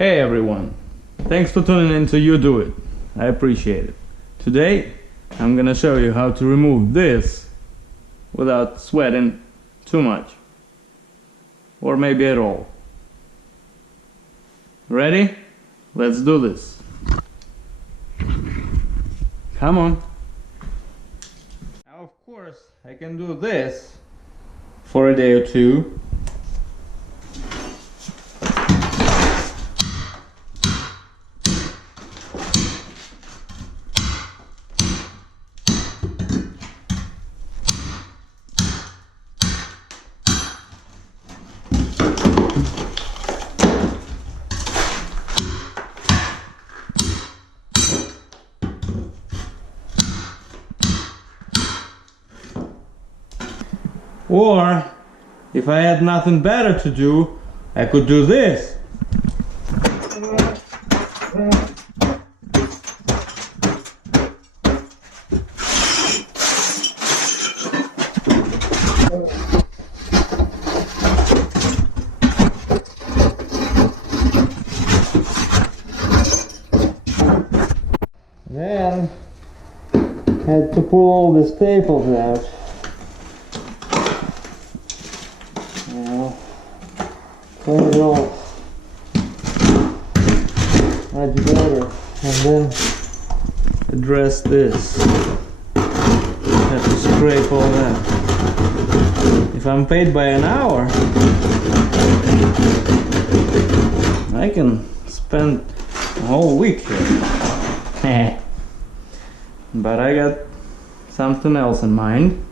Hey everyone, thanks for tuning in to You Do It. I appreciate it. Today I'm gonna show you how to remove this without sweating too much, or maybe at all. Ready? Let's do this. Come on. Now of course I can do this for a day or two. Or, if I had nothing better to do, I could do this. Then, had to pull all the staples out. Clean it off much better, and then address this. Have to scrape all that. If I'm paid by an hour, I can spend a whole week here. But I got something else in mind.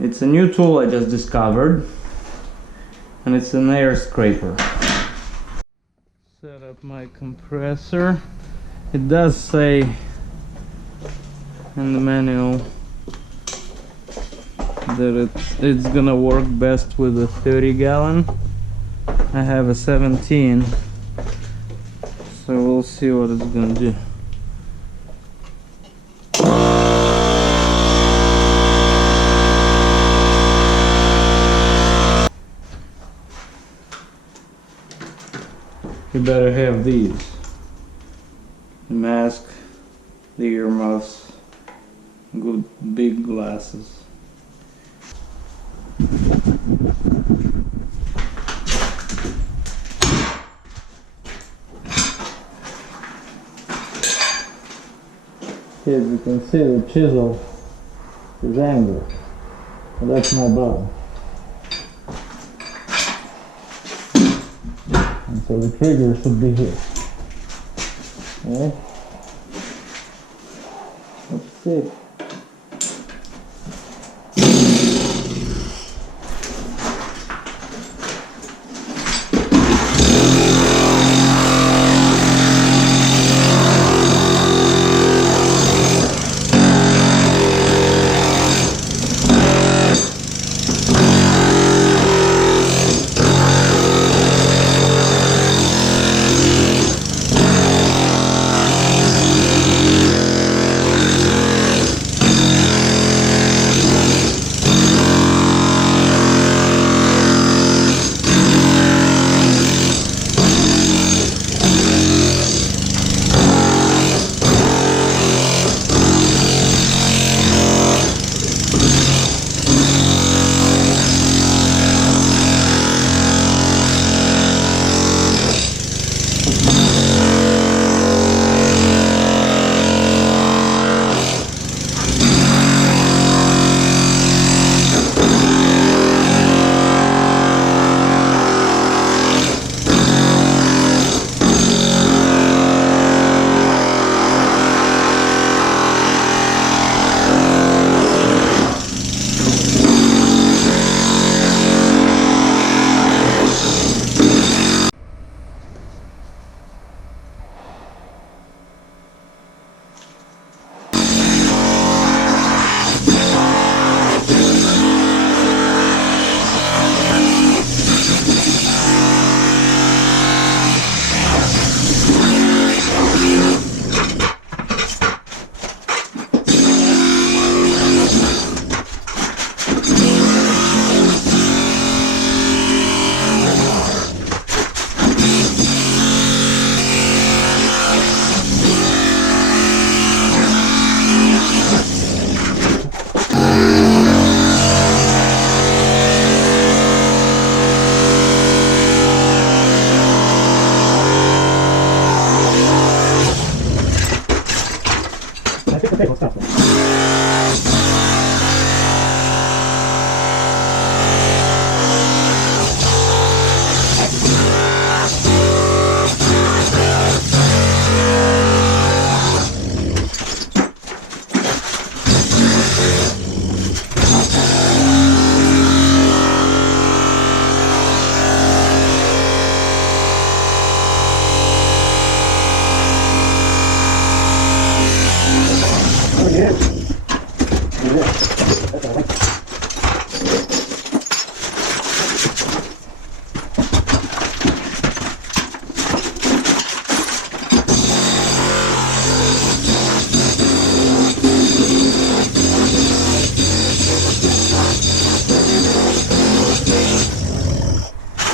It's a new tool I just discovered, and it's an air scraper. Set up my compressor. It does say in the manual that it's gonna work best with a 30 gallon. I have a 17, so we'll see what it's gonna do. You better have these: the mask, the earmuffs, good big glasses. As you can see, the chisel is angled, and that's my button. And so the trigger should be here. Okay. Let's see.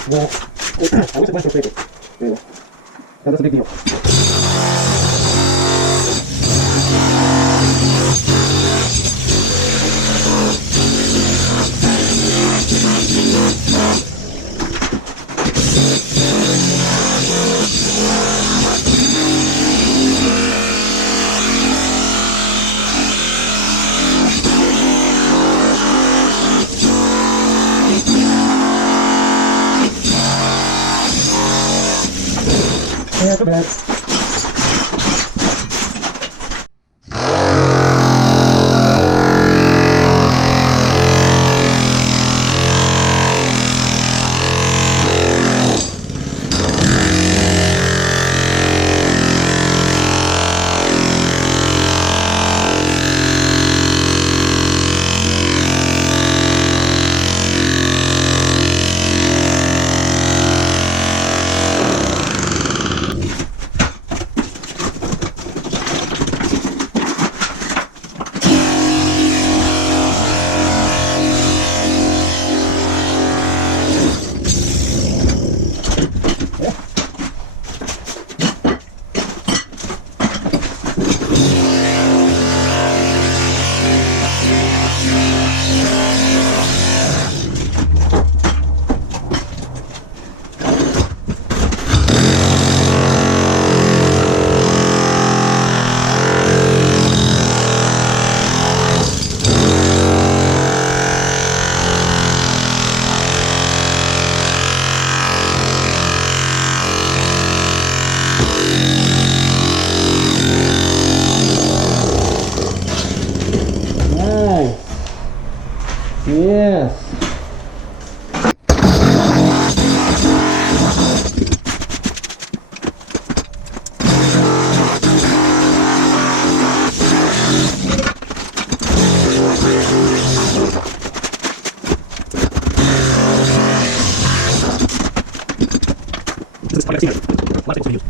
Well, I wish it went so quickly. Really. That's a big deal. Yeah, too bad. Yes. This is probably a lot of things to use.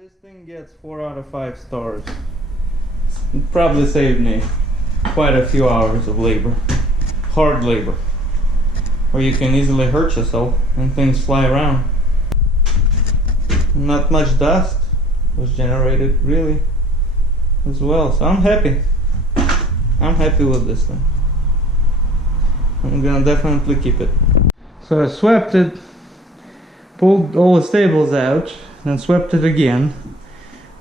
this thing gets 4 out of 5 stars. It probably saved me quite a few hours of labor. Hard labor. Where you can easily hurt yourself and things fly around. Not much dust was generated really as well, so I'm happy. I'm happy with this thing. I'm gonna definitely keep it. So I swept it, pulled all the staples out, then swept it again.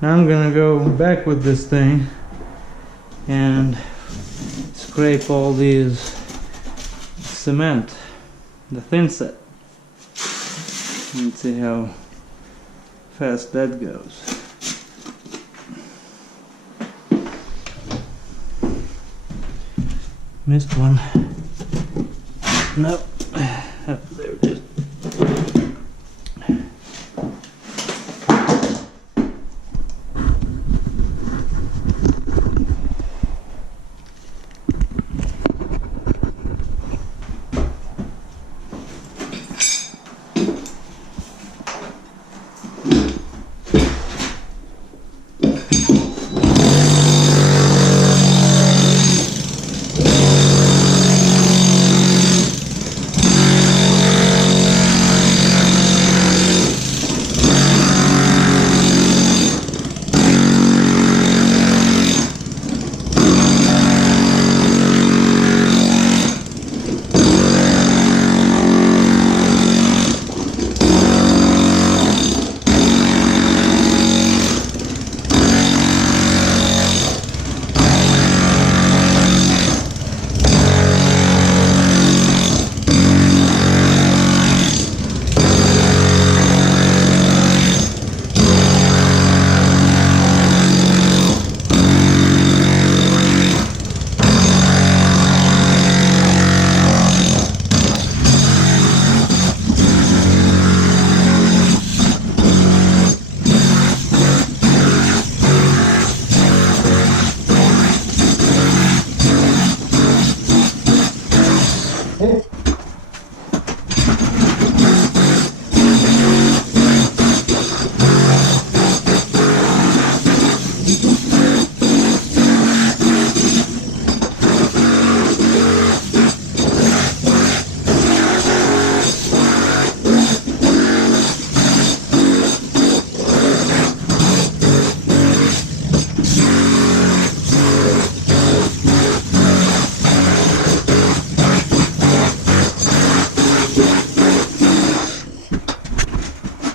Now I'm gonna go back with this thing and scrape all these cement, the thin set, and see how fast that goes. Missed one. Nope. There it is.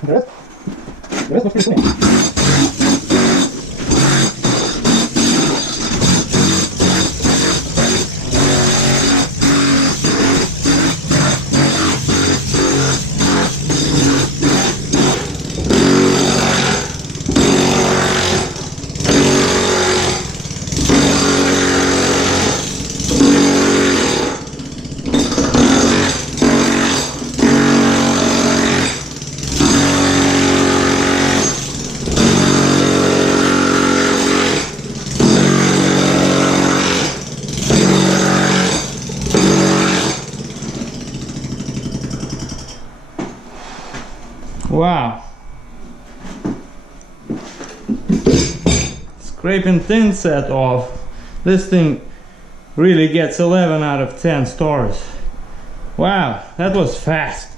The rest looks pretty clean. Wow. Scraping thin set off. This thing really gets 11 out of 10 stars. Wow, that was fast.